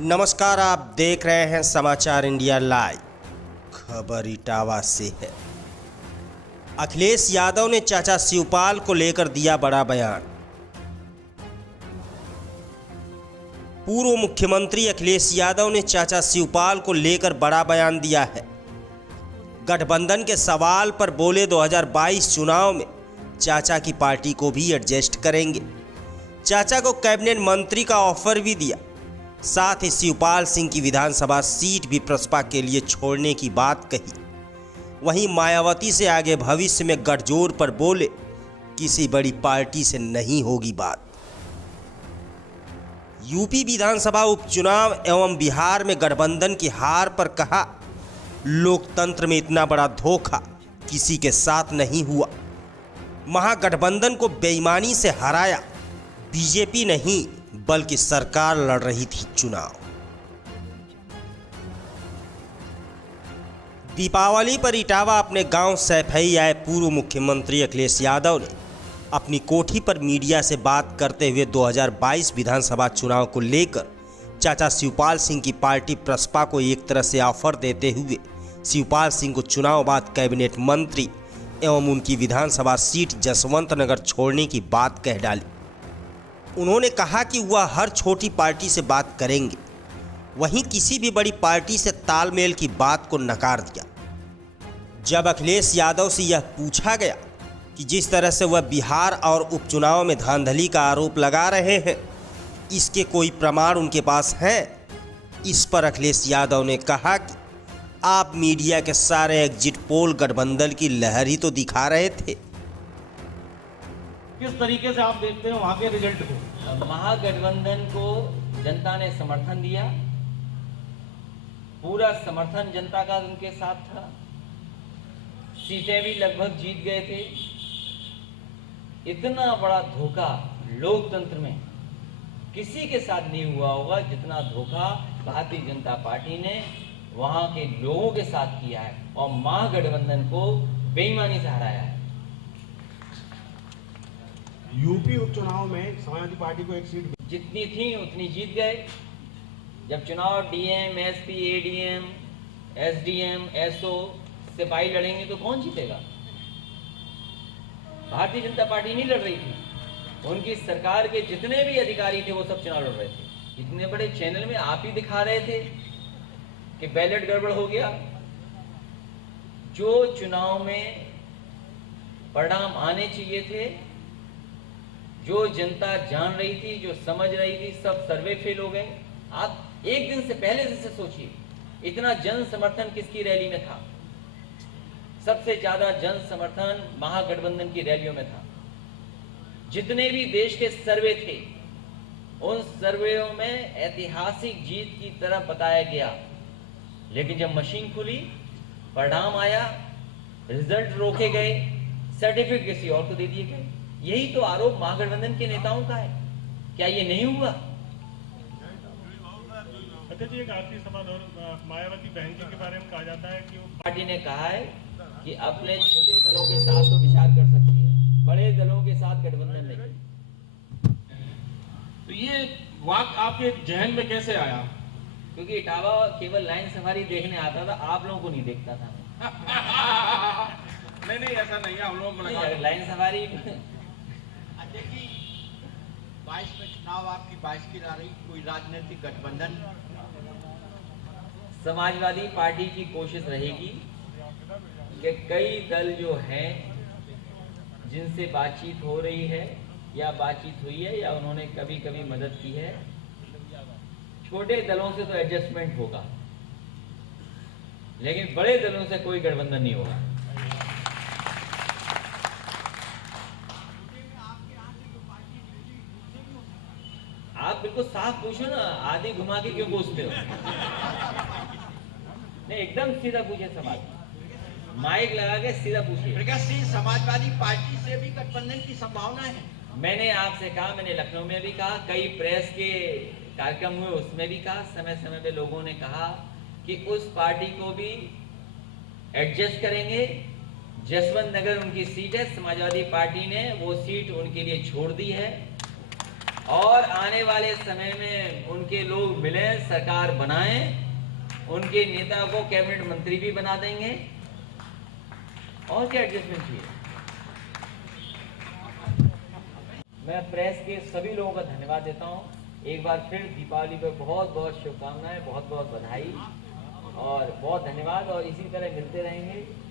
नमस्कार, आप देख रहे हैं समाचार इंडिया लाइव। खबर इटावा से है। अखिलेश यादव ने चाचा शिवपाल को लेकर दिया बड़ा बयान। पूर्व मुख्यमंत्री अखिलेश यादव ने चाचा शिवपाल को लेकर बड़ा बयान दिया है। गठबंधन के सवाल पर बोले 2022 चुनाव में चाचा की पार्टी को भी एडजस्ट करेंगे। चाचा को कैबिनेट मंत्री का ऑफर भी दिया। साथ ही शिवपाल सिंह की विधानसभा सीट भी प्रसपा के लिए छोड़ने की बात कही। वहीं मायावती से आगे भविष्य में गठजोड़ पर बोले किसी बड़ी पार्टी से नहीं होगी बात। यूपी विधानसभा उपचुनाव एवं बिहार में गठबंधन की हार पर कहा, लोकतंत्र में इतना बड़ा धोखा किसी के साथ नहीं हुआ। महागठबंधन को बेईमानी से हराया बीजेपी नहीं बल्कि सरकार लड़ रही थी चुनाव। दीपावली पर इटावा अपने गांव सैफई आए पूर्व मुख्यमंत्री अखिलेश यादव ने अपनी कोठी पर मीडिया से बात करते हुए 2022 विधानसभा चुनाव को लेकर चाचा शिवपाल सिंह की पार्टी प्रसपा को एक तरह से ऑफर देते हुए शिवपाल सिंह को चुनाव बाद कैबिनेट मंत्री एवं उनकी विधानसभा सीट जसवंत नगर छोड़ने की बात कह डाली। उन्होंने कहा कि वह हर छोटी पार्टी से बात करेंगे, वहीं किसी भी बड़ी पार्टी से तालमेल की बात को नकार दिया। जब अखिलेश यादव से यह पूछा गया कि जिस तरह से वह बिहार और उपचुनाव में धांधली का आरोप लगा रहे हैं, इसके कोई प्रमाण उनके पास हैं, इस पर अखिलेश यादव ने कहा कि आप मीडिया के सारे एग्जिट पोल गठबंधन की लहर ही तो दिखा रहे थे। किस तरीके से आप देखते हैं वहां के रिजल्ट को? महागठबंधन को जनता ने समर्थन दिया, पूरा समर्थन जनता का उनके साथ था। सीटें भी लगभग जीत गए थे। इतना बड़ा धोखा लोकतंत्र में किसी के साथ नहीं हुआ होगा जितना धोखा भारतीय जनता पार्टी ने वहां के लोगों के साथ किया है और महागठबंधन को बेईमानी से हराया है। यूपी उपचुनाव में समाजवादी पार्टी को एक सीट जितनी थी उतनी जीत गए। जब चुनाव DM, SP, ADM, SDM, SO सिपाही लड़ेंगे तो कौन जीतेगा? भारतीय जनता पार्टी नहीं लड़ रही थी। उनकी सरकार के जितने भी अधिकारी थे वो सब चुनाव लड़ रहे थे। इतने बड़े चैनल में आप ही दिखा रहे थे कि बैलेट गड़बड़ हो गया। जो चुनाव में परिणाम आने चाहिए थे, जो जनता जान रही थी, जो समझ रही थी, सब सर्वे फेल हो गए। आप एक दिन से पहले से सोचिए, इतना जन समर्थन किसकी रैली में था? सबसे ज्यादा जन समर्थन महागठबंधन की रैलियों में था। जितने भी देश के सर्वे थे, उन सर्वेयों में ऐतिहासिक जीत की तरह बताया गया। लेकिन जब मशीन खुली, परिणाम आया, रिजल्ट रोके गए, सर्टिफिकेट किसी और को दे दिए गए। यही तो आरोप महागठबंधन के नेताओं का है। क्या ये नहीं हुआ? अच्छा जी, एक आखिरी सवाल और, मायावती बहन जी के बारे में कहा जाता है कि पार्टी ने कहा है कि अपने छोटे दलों के साथ तो विचार कर सकती है, बड़े दलों के साथ गठबंधन नहीं। तो ये वाक आपके जहन में कैसे आया? क्योंकि इटावा केवल लाइन सफारी देखने आता था, आप लोगों को नहीं देखता था। नहीं ऐसा नहीं है, हम लोग लाइन सफारी। देखिए 22 में चुनाव आपकी 22 की आ रही, कोई राजनीतिक गठबंधन? समाजवादी पार्टी की कोशिश रहेगी कि कई दल जो हैं जिनसे बातचीत हो रही है या बातचीत हुई है या उन्होंने कभी कभी मदद की है, छोटे दलों से तो एडजस्टमेंट होगा, लेकिन बड़े दलों से कोई गठबंधन नहीं होगा। आप बिल्कुल साफ पूछो ना, आधी घुमा के क्यों पूछते हो? नहीं, एकदम सीधा पूछे सवाल, माइक लगा के सीधा पूछिए। प्रकाश सिंह, समाजवादी पार्टी से भी गठबंधन की संभावना है? मैंने आपसे कहा, मैंने लखनऊ में भी कहा, कई प्रेस के कार्यक्रम हुए उसमें भी कहा, समय समय पे लोगों ने कहा कि उस पार्टी को भी एडजस्ट करेंगे। जसवंत नगर उनकी सीट है, समाजवादी पार्टी ने वो सीट उनके लिए छोड़ दी है और आने वाले समय में उनके लोग मिलें, सरकार बनाएं, उनके नेता को कैबिनेट मंत्री भी बना देंगे। और क्या एडजस्टमेंट चाहिए? मैं प्रेस के सभी लोगों का धन्यवाद देता हूं। एक बार फिर दीपावली पर बहुत बहुत शुभकामनाएं, बहुत बहुत बधाई और बहुत धन्यवाद। और इसी तरह मिलते रहेंगे।